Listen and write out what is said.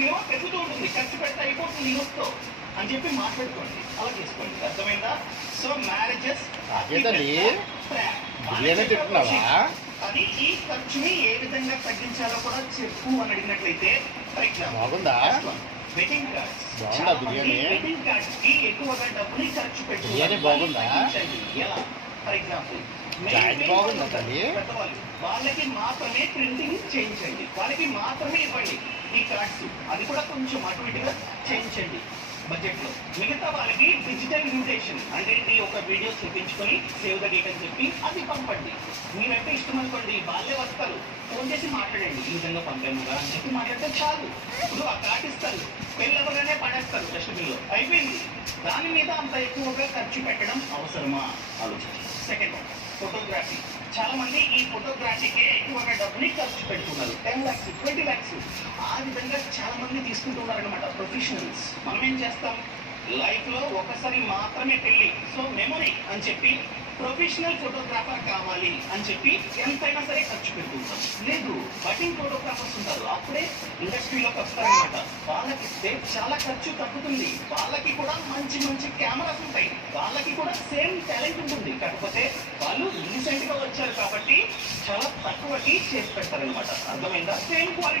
విలువ పెరుగుతూ ఉంటుంది, ఖర్చు పెడితే అయిపోతుంది యూత్తో అని చెప్పి మాట్లాడుకోండి, అలా చేసుకోండి. అర్థమైందా? సో మ్యారేజెస్ అది ఈ ఖర్చుని ఏ విధంగా తగ్గించాలో కూడా చెప్పు అని అడిగినట్లయితే, for example wedding cards, wedding cards కి ఎక్కువగా డబ్బుని ఖర్చు పెట్టుకోవాలి. ఎలా? ఫర్ ఎగ్జాంపుల్ పెద్దవాళ్ళు, వాళ్ళకి మాత్రమే ప్రింటింగ్ చేయించండి, వాళ్ళకి మాత్రమే ఇవ్వండి ఈ కార్డ్స్, అది కూడా కొంచెం అటు ఇటుగా చేయించండి బడ్జెట్ లో. మిగతా వాళ్ళకి డిజిటల్ ఇన్విటేషన్ అంటే ఒక వీడియో చూపించుకొని సేవ్ ద డేట్ అని చెప్పి అది పంపండి. మీరంటే ఇష్టం అనుకోండి, వాళ్ళే వస్తారు, ఫోన్ చేసి మాట్లాడండి, ఈ విధంగా పంపాముగా అని చెప్పి మాట్లాడితే చాలు. ఇప్పుడు ఆ కార్డు ఇస్తారు, పెళ్ళవగానే పడేస్తారు డస్ట్బిన్ లో, అయిపోయింది. దాని మీద అంత ఎక్కువగా ఖర్చు పెట్టడం అవసరమా ఆలోచించండి. Second, photography. చాలా మంది ఈ ఫోటోగ్రఫీకే ఎక్కువగా డబ్బుని ఖర్చు పెడుతున్నారు, 10 lakhs 20 lakhs ఆ విధంగా చాలా మంది తీసుకుంటున్నారు అనమాట ప్రొఫెషనల్స్. మనం ఏం చేస్తాం, లైఫ్ లో ఒకసారి మాత్రమే పెళ్లి, సో మెమొరీ అని చెప్పి ప్రొఫెషనల్ ఫోటోగ్రాఫర్ కావాలి అని చెప్పి ఎంతైనా సరే ఖర్చు పెట్టుకుంటాం. లేదు, బడ్డింగ్ ఫోటోగ్రాఫర్స్ ఉంటారు, అప్పుడే ఇండస్ట్రీలోకి వస్తారనమాట, వాళ్ళకి ఇస్తే చాలా ఖర్చు తగ్గుతుంది. వాళ్ళకి కూడా మంచి మంచి కెమెరాస్ ఉంటాయి, వాళ్ళకి కూడా సేమ్ టాలెంట్ ఉంటుంది, కాకపోతే వాళ్ళు రీసెంట్ గా వచ్చారు కాబట్టి చాలా తక్కువకి చేసి పెడతారనమాట. అర్థమైందా? Same quality.